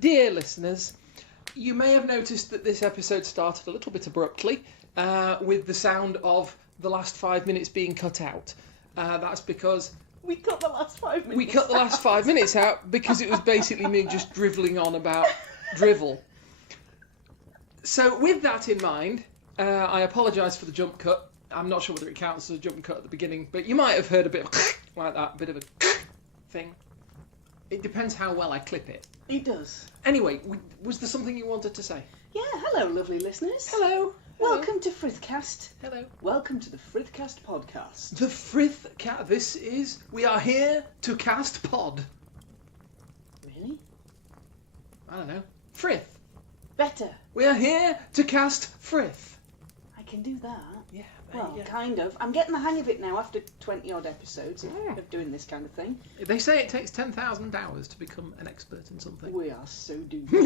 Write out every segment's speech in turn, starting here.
Dear listeners, you may have noticed that this episode started a little bit abruptly with the sound of the last 5 minutes being cut out. That's because we cut the last 5 minutes. We cut the last 5 minutes out because it was basically me just drivelling on about drivel. So with that in mind, I apologise for the jump cut. I'm not sure whether it counts as a jump cut at the beginning, but you might have heard a bit of like that, a bit of a thing. It depends how well I clip it. It does. Anyway, was there something you wanted to say? Yeah, hello, lovely listeners. Hello. Welcome to Frithcast. Hello. Welcome to the Frithcast podcast. The Frithcast. We are here to cast pod. Really? I don't know. Frith. Better. We are here to cast Frith. I can do that. Yeah. Well, kind of. I'm getting the hang of it now after 20 odd episodes of doing this kind of thing. They say it takes 10,000 hours to become an expert in something. We are so doomed. We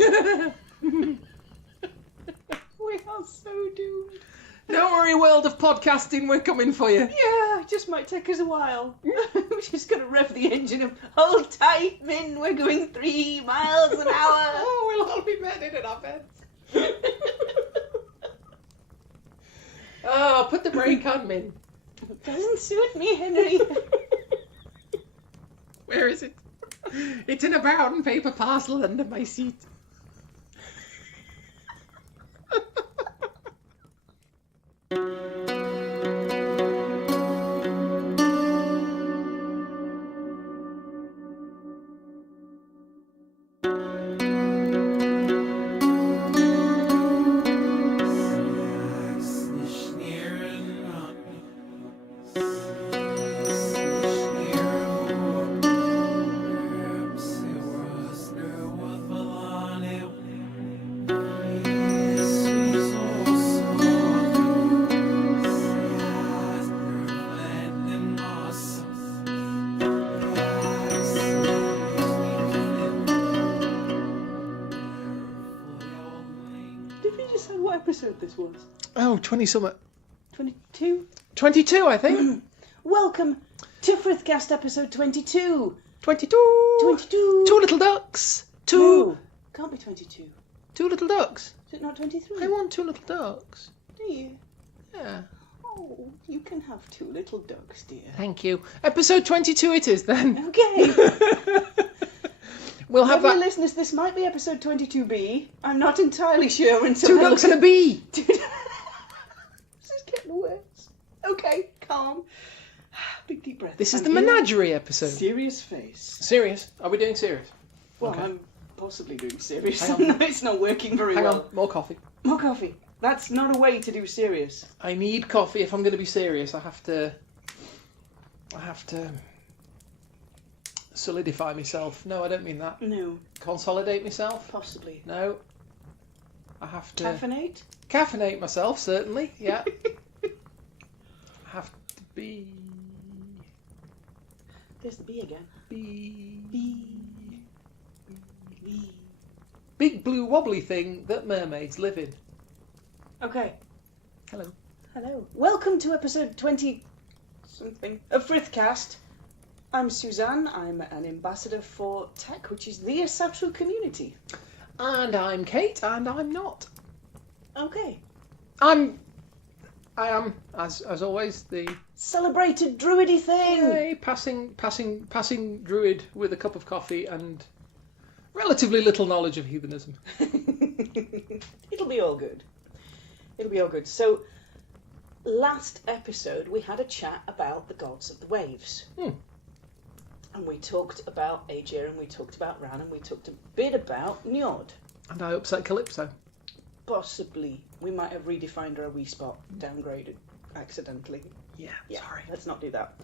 are so doomed. Don't worry, world of podcasting, we're coming for you. Yeah, it just might take us a while. We're just going to rev the engine up. Hold tight, Min, we're going 3 miles an hour. Oh, we'll all be bedded in our beds. Oh, put the brake on, Min. It doesn't suit me, Henry. Where is it? It's in a brown paper parcel under my seat. Episode this was? Oh, 20 something. 22? 22, I think. Welcome to Frithcast episode 22. 22. 22. 2 little ducks. No, can't be 22. 2 little ducks. Is it not 23? I want 2 little ducks. Do you? Yeah. Oh, you can have 2 little ducks, dear. Thank you. Episode 22 it is then. Okay. We'll have that. Listeners, this might be episode 22B. I'm not entirely sure until 2 ducks and a bee. This is getting worse. Okay, calm. Big deep breath. This is the menagerie episode. Serious face. Serious? Are we doing serious? Well, Okay. I'm possibly doing serious. Hang on. It's not working very Hang well. on, more coffee. More coffee. That's not a way to do serious. I need coffee if I'm going to be serious. I have to solidify myself. No, I don't mean that. No. Consolidate myself? Possibly. No. I have to... Caffeinate? Caffeinate myself, certainly, yeah. I have to be... There's the bee again. Bee. Bee. Big blue wobbly thing that mermaids live in. Okay. Hello. Hello. Welcome to episode 20-something of Frithcast. I'm Suzanne. I'm an ambassador for tech, which is the Asatru community. And I'm Kate, and I'm not. Okay. I am, as always, the Celebrated druidy thing. passing druid with a cup of coffee and relatively little knowledge of heathenism. It'll be all good. It'll be all good. So, last episode we had a chat about the gods of the waves. And we talked about Aegir, and we talked about Ran, and we talked a bit about Njord. And I upset Calypso. Possibly. We might have redefined our wee spot, downgraded accidentally. Yeah, sorry. Let's not do that.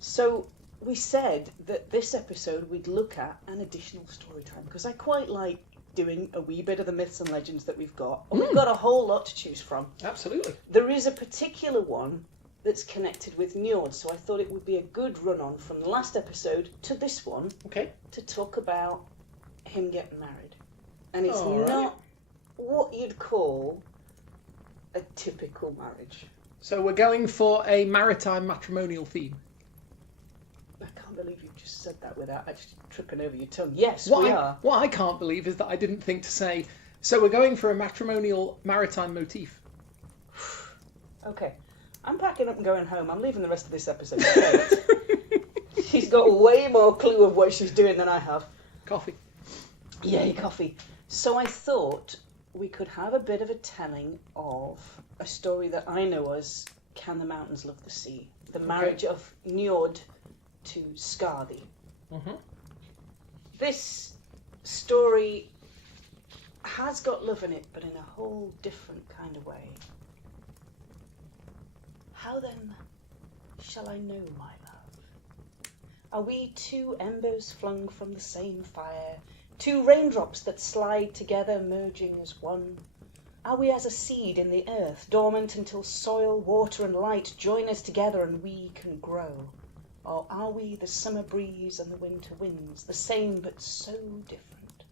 So, we said that this episode we'd look at an additional story time, because I quite like doing a wee bit of the myths and legends that we've got. And we've got a whole lot to choose from. Absolutely. There is a particular one that's connected with Njord, so I thought it would be a good run-on from the last episode to this one. Okay. To talk about him getting married. And it's All right. not what you'd call a typical marriage. So we're going for a maritime matrimonial theme. I can't can't believe you just said that without actually tripping over your tongue. Yes, we are. What I can't believe is that I didn't think to say, so we're going for a matrimonial maritime motif. Okay. I'm packing up and going home. I'm leaving the rest of this episode. She's got way more clue of what she's doing than I have. Coffee. Yay, coffee. So I thought we could have a bit of a telling of a story that I know as Can the Mountains Love the Sea? The marriage of Njord to Skadi. Mm-hmm. This story has got love in it, but in a whole different kind of way. How then shall I know my love? Are we two embers flung from the same fire, two raindrops that slide together, merging as one? Are we as a seed in the earth, dormant until soil, water and light join us together and we can grow? Or are we the summer breeze and the winter winds, the same but so different?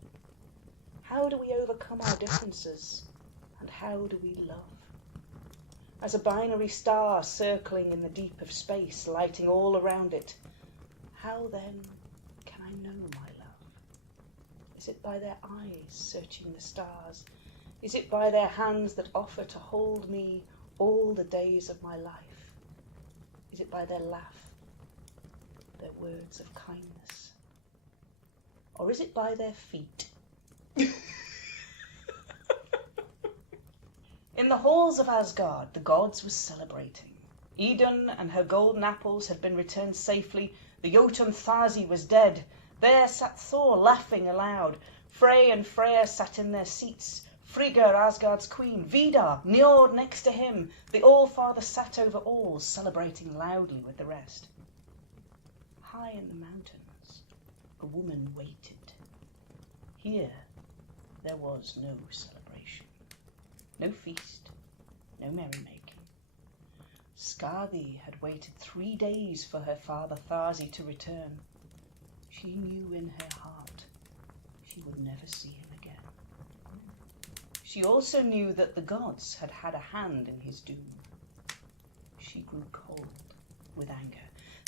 How do we overcome our differences, and how do we love? As a binary star circling in the deep of space, lighting all around it, how then can I know my love? Is it by their eyes searching the stars? Is it by their hands that offer to hold me all the days of my life? Is it by their laugh, their words of kindness? Or is it by their feet? In the halls of Asgard, the gods were celebrating. Idun and her golden apples had been returned safely. The Jotun Thazi was dead. There sat Thor laughing aloud. Frey and Freya sat in their seats. Frigga, Asgard's queen, Vidar, Njord next to him. The All-Father sat over all, celebrating loudly with the rest. High in the mountains, a woman waited. Here, there was no celebration. No feast, no merrymaking. Skadi had waited 3 days for her father Thazi to return. She knew in her heart she would never see him again. She also knew that the gods had had a hand in his doom. She grew cold with anger,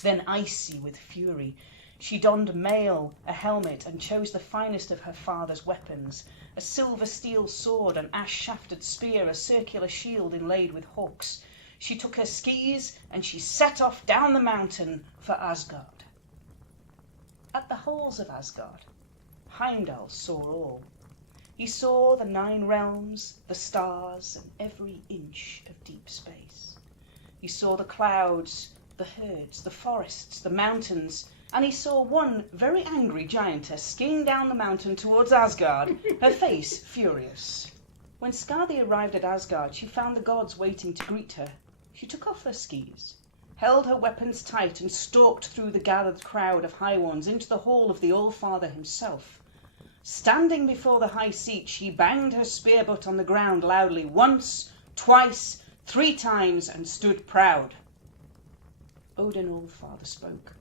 then icy with fury. She donned mail, a helmet, and chose the finest of her father's weapons, a silver steel sword, an ash-shafted spear, a circular shield inlaid with hawks. She took her skis, and she set off down the mountain for Asgard. At the halls of Asgard, Heimdall saw all. He saw the 9 realms, the stars, and every inch of deep space. He saw the clouds, the herds, the forests, the mountains, and he saw one very angry giantess skiing down the mountain towards Asgard, her face furious. When Skadi arrived at Asgard, she found the gods waiting to greet her. She took off her skis, held her weapons tight, and stalked through the gathered crowd of High Ones into the hall of the All-Father himself. Standing before the high seat, she banged her spear butt on the ground loudly, once, twice, 3 times, and stood proud. Odin All-Father spoke.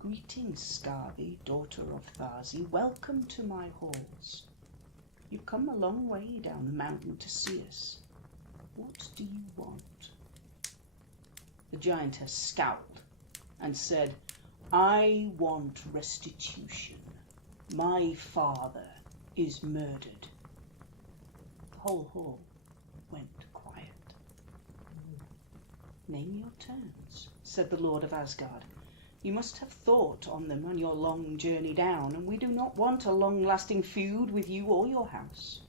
Greetings, Skadi, daughter of Thazi. Welcome to my halls. You've come a long way down the mountain to see us. What do you want? The giantess scowled and said, I want restitution. My father is murdered. The whole hall went quiet. Name your terms, said the Lord of Asgard. You must have thought on them on your long journey down, and we do not want a long-lasting feud with you or your house.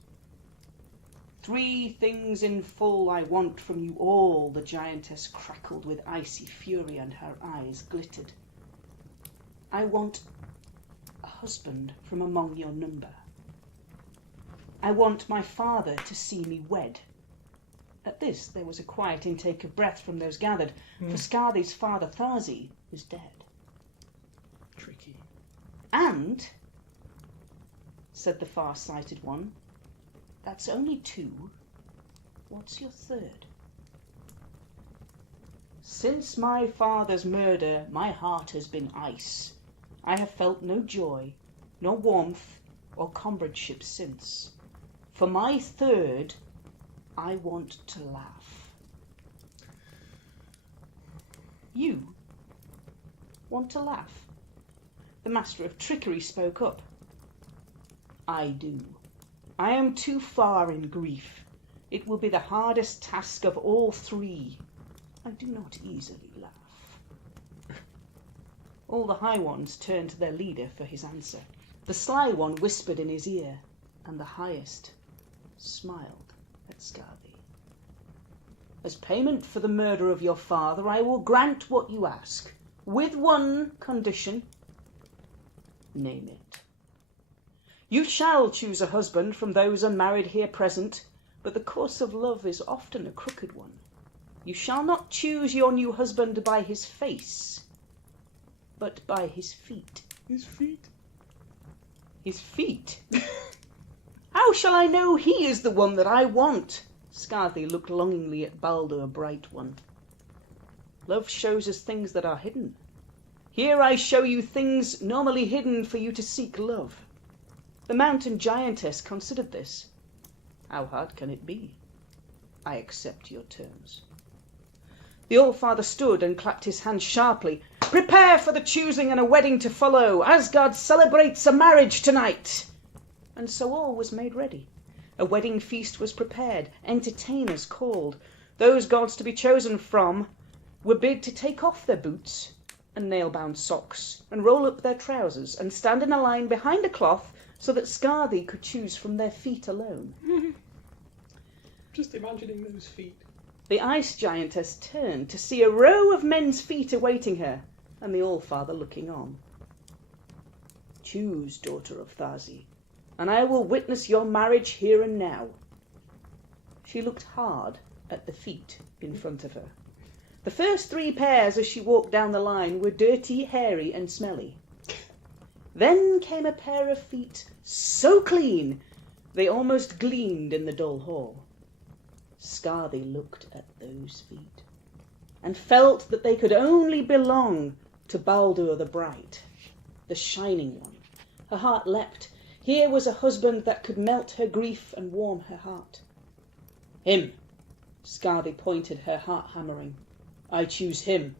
3 things in full I want from you all, the giantess crackled with icy fury, and her eyes glittered. I want a husband from among your number. I want my father to see me wed. At this there was a quiet intake of breath from those gathered, for Skadi's father Thazi was dead. Tricky. And, said the far-sighted one, that's only 2. What's your 3rd? Since my father's murder, my heart has been ice. I have felt no joy, nor warmth, or comradeship since. For my 3rd, I want to laugh. You want to laugh? The master of trickery spoke up. I do. I am too far in grief. It will be the hardest task of all three. I do not easily laugh. All the high ones turned to their leader for his answer. The sly one whispered in his ear, and the highest smiled at Scarthy. As payment for the murder of your father, I will grant what you ask, with one condition. Name it. You shall choose a husband from those unmarried here present, but the course of love is often a crooked one. You shall not choose your new husband by his face, but by his feet. His feet? His feet? How shall I know he is the one that I want? Scarthy looked longingly at Baldur, Bright One. Love shows us things that are hidden. Here I show you things normally hidden for you to seek love. The mountain giantess considered this. How hard can it be? I accept your terms. The All-Father stood and clapped his hands sharply. Prepare for the choosing and a wedding to follow. Asgard celebrates a marriage tonight. And so all was made ready. A wedding feast was prepared. Entertainers called. Those gods to be chosen from were bid to take off their boots and nail-bound socks and roll up their trousers and stand in a line behind a cloth so that Scarthy could choose from their feet alone. Just imagining those feet. The ice giantess turned to see a row of men's feet awaiting her, and the All-Father looking on. Choose, daughter of Thazi, and I will witness your marriage here and now. She looked hard at the feet in front of her. The first three pairs as she walked down the line were dirty, hairy, and smelly. Then came a pair of feet so clean they almost gleamed in the dull hall. Scarthy looked at those feet and felt that they could only belong to Baldur the Bright, the Shining One. Her heart leapt. Here was a husband that could melt her grief and warm her heart. Him. Scarthy pointed, her heart hammering. I choose him.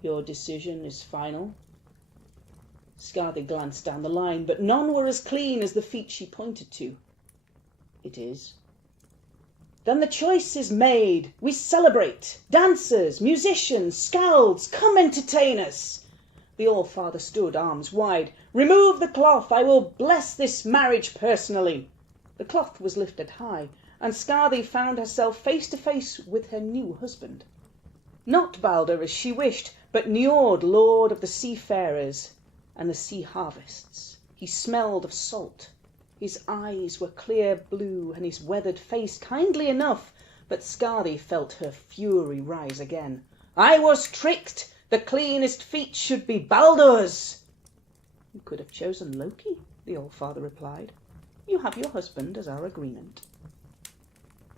Your decision is final. Scarthy glanced down the line, but none were as clean as the feet she pointed to. It is. Then the choice is made. We celebrate. Dancers, musicians, skalds, come entertain us. The All-Father stood, arms wide. Remove the cloth. I will bless this marriage personally. The cloth was lifted high, and Scarthy found herself face to face with her new husband. Not Baldur as she wished, but Njord, lord of the seafarers and the sea harvests. He smelled of salt. His eyes were clear blue, and his weathered face kindly enough, but Scarthy felt her fury rise again. I was tricked. The cleanest feet should be Baldur's. You could have chosen Loki, the All-Father replied. You have your husband as our agreement.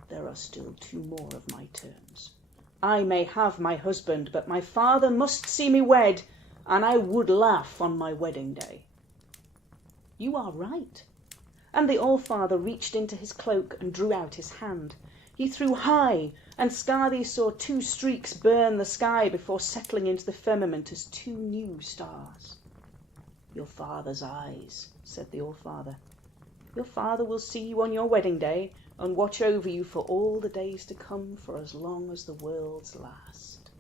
There are still 2 more of my terms. I may have my husband, but my father must see me wed, and I would laugh on my wedding day. You are right. And the All-Father reached into his cloak and drew out his hand. He threw high, and Scarthy saw 2 streaks burn the sky before settling into the firmament as 2 new stars. Your father's eyes, said the All-Father. Your father will see you on your wedding day and watch over you for all the days to come, for as long as the worlds last.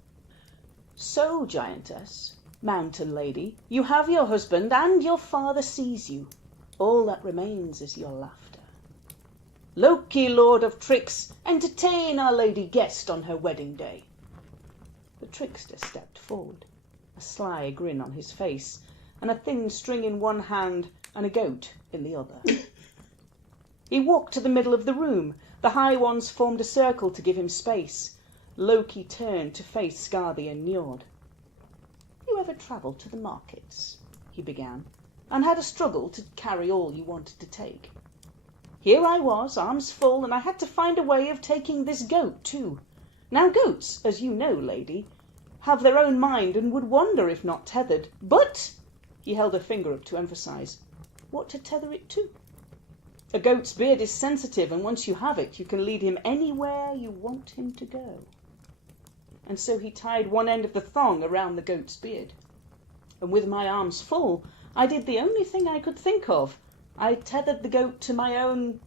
So, giantess, mountain lady, you have your husband, and your father sees you. All that remains is your laughter. Loki, lord of tricks, entertain our lady guest on her wedding day. The trickster stepped forward, a sly grin on his face, and a thin string in one hand and a goat in the other. He walked to the middle of the room. The high ones formed a circle to give him space. Loki turned to face Scarthy and Njord. You ever travelled to the markets, he began, and had a struggle to carry all you wanted to take? Here I was, arms full, and I had to find a way of taking this goat too. Now goats, as you know, lady, have their own mind and would wander if not tethered. But, he held a finger up to emphasize, what to tether it to? A goat's beard is sensitive, and once you have it, you can lead him anywhere you want him to go. And so he tied one end of the thong around the goat's beard. and with my arms full, I did the only thing I could think of. I tethered the goat to my own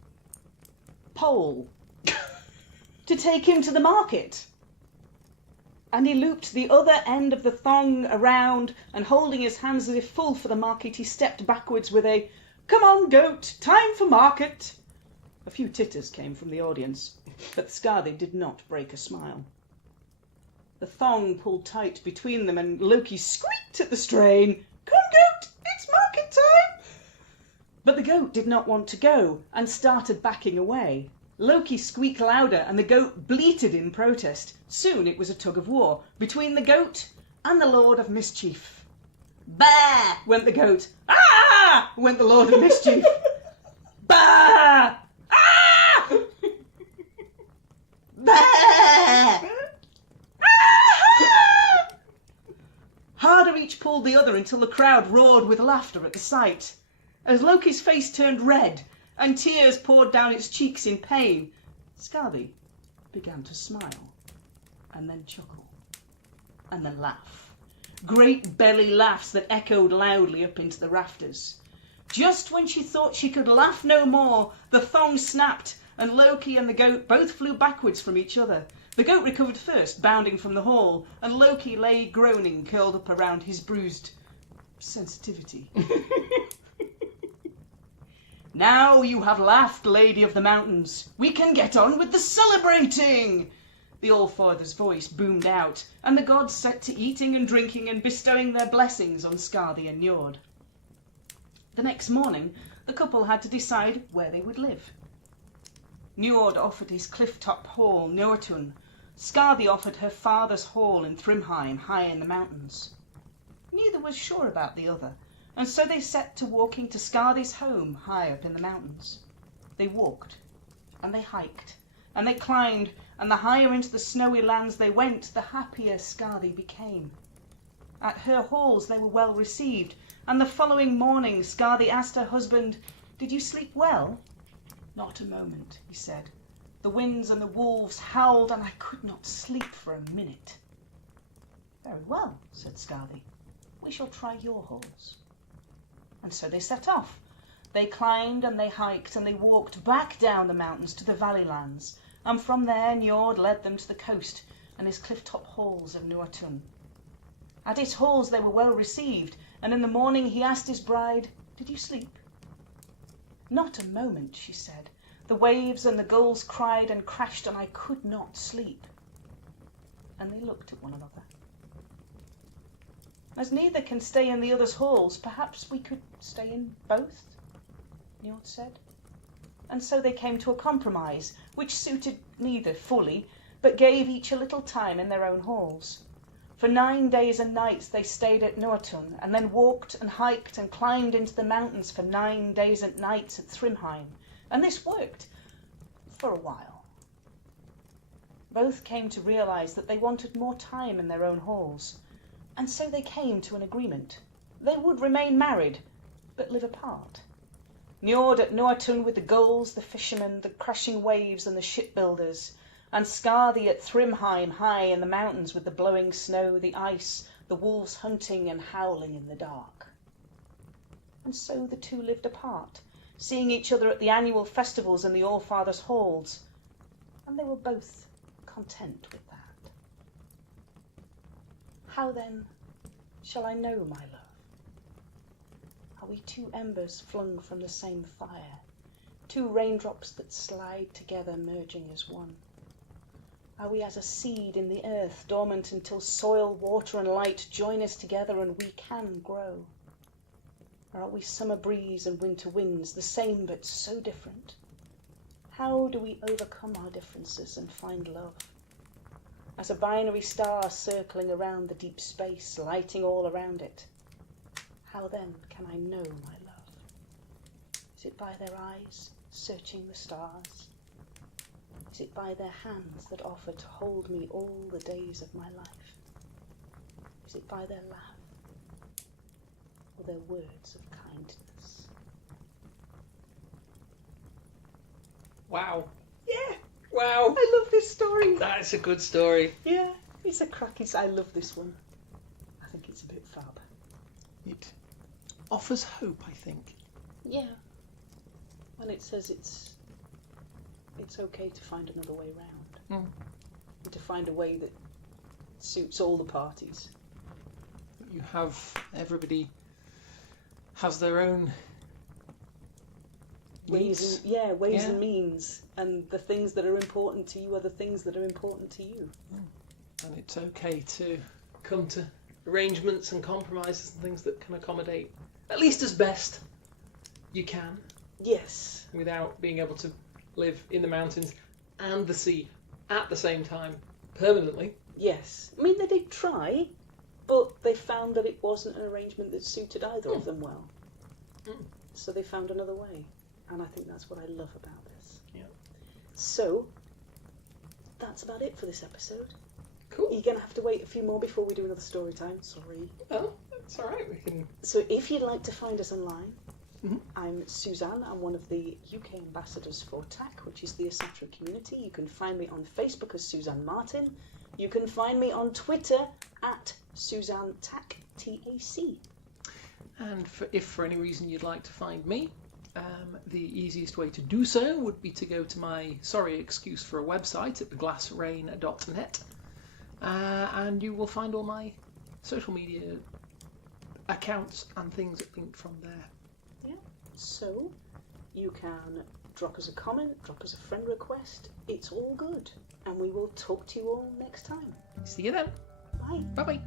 pole to take him to the market. And he looped the other end of the thong around, and holding his hands as if full for the market, he stepped backwards with a, "Come on, goat, time for market." A few titters came from the audience, but Scarthy did not break a smile. The thong pulled tight between them, and Loki squeaked at the strain, "Come, goat, it's market time!" But the goat did not want to go, and started backing away. Loki squeaked louder, and the goat bleated in protest. Soon it was a tug-of-war between the goat and the Lord of Mischief. "Bah!" went the goat. "Ah!" went the Lord of Mischief. "Bah! Ah! Bah! Ah!" Harder each pulled the other until the crowd roared with laughter at the sight. As Loki's face turned red and tears poured down its cheeks in pain, Scarthy began to smile, and then chuckle, and then laugh. Great belly laughs that echoed loudly up into the rafters. Just when she thought she could laugh no more, the thong snapped, and Loki and the goat both flew backwards from each other. The goat recovered first, bounding from the hall, and Loki lay groaning, curled up around his bruised sensitivity. "Now you have laughed, Lady of the Mountains. We can get on with the celebrating!" The All-Father's voice boomed out, and the gods set to eating and drinking and bestowing their blessings on Scarthy and Njord. The next morning, the couple had to decide where they would live. Njord offered his cliff-top hall, Njordtun. Scarthy offered her father's hall in Thrymheim, high in the mountains. Neither was sure about the other, and so they set to walking to Scarthy's home high up in the mountains. They walked, and they hiked, and they climbed, and the higher into the snowy lands they went, the happier Scarthy became. At her halls they were well received, and the following morning Scarthy asked her husband, "Did you sleep well?" "Not a moment," he said. "The winds and the wolves howled, and I could not sleep for a minute." "Very well," said Scarthy. "We shall try your halls." And so they set off. They climbed and they hiked and they walked back down the mountains to the valley lands, and from there Njord led them to the coast and his cliff-top halls of Njordtun. At his halls they were well received, and in the morning he asked his bride, "Did you sleep?" "Not a moment," she said. "The waves and the gulls cried and crashed, and I could not sleep." And they looked at one another. "As neither can stay in the other's halls, perhaps we could stay in both," Njord said. And so they came to a compromise, which suited neither fully, but gave each a little time in their own halls. For 9 days and nights they stayed at Njordtun, and then walked and hiked and climbed into the mountains for 9 days and nights at Thrymheim, and this worked for a while. Both came to realize that they wanted more time in their own halls, and so they came to an agreement. They would remain married, but live apart. Njord at Njordtun with the gulls, the fishermen, the crashing waves and the shipbuilders, and Scarthy at Thrymheim high in the mountains with the blowing snow, the ice, the wolves hunting and howling in the dark. And so the two lived apart, seeing each other at the annual festivals in the All-Father's halls, and they were both content with that. How then shall I know my love? Are we two embers flung from the same fire, two raindrops that slide together merging as one? Are we as a seed in the earth, dormant until soil, water and light join us together and we can grow? Or are we summer breeze and winter winds, the same but so different? How do we overcome our differences and find love? As a binary star circling around the deep space, lighting all around it, how then can I know my love? Is it by their eyes, searching the stars? Is it by their hands that offer to hold me all the days of my life? Is it by their laugh, or their words of kindness? Wow. Yeah, Wow. I love this story. That's a good story. Yeah, it's a cracky. I love this one. I think it's a bit fab. It offers hope, I think. Yeah. Well, it says it's okay to find another way round. And to find a way that suits all the parties. You have... everybody has their own needs. Ways and means. And the things that are important to you are the things that are important to you. And it's okay to come to arrangements and compromises and things that can accommodate, at least as best you can. Yes. Without being able to live in the mountains and the sea at the same time, permanently. Yes. I mean, they did try, but they found that it wasn't an arrangement that suited either of them well. So they found another way. And I think that's what I love about this. Yeah. So, that's about it for this episode. Cool. You're going to have to wait a few more before we do another story time. Sorry. Oh, that's alright. We can... So if you'd like to find us online, I'm Suzanne. I'm one of the UK ambassadors for TAC, which is the eccentric community. You can find me on Facebook as Suzanne Martin. You can find me on Twitter at Suzanne TAC, T-A-C. And if for any reason you'd like to find me, the easiest way to do so would be to go to my sorry excuse for a website at theglassrain.net, and you will find all my social media accounts and things that link from there. Yeah, so you can drop us a comment, drop us a friend request. It's all good. And we will talk to you all next time. See you then. Bye. Bye-bye.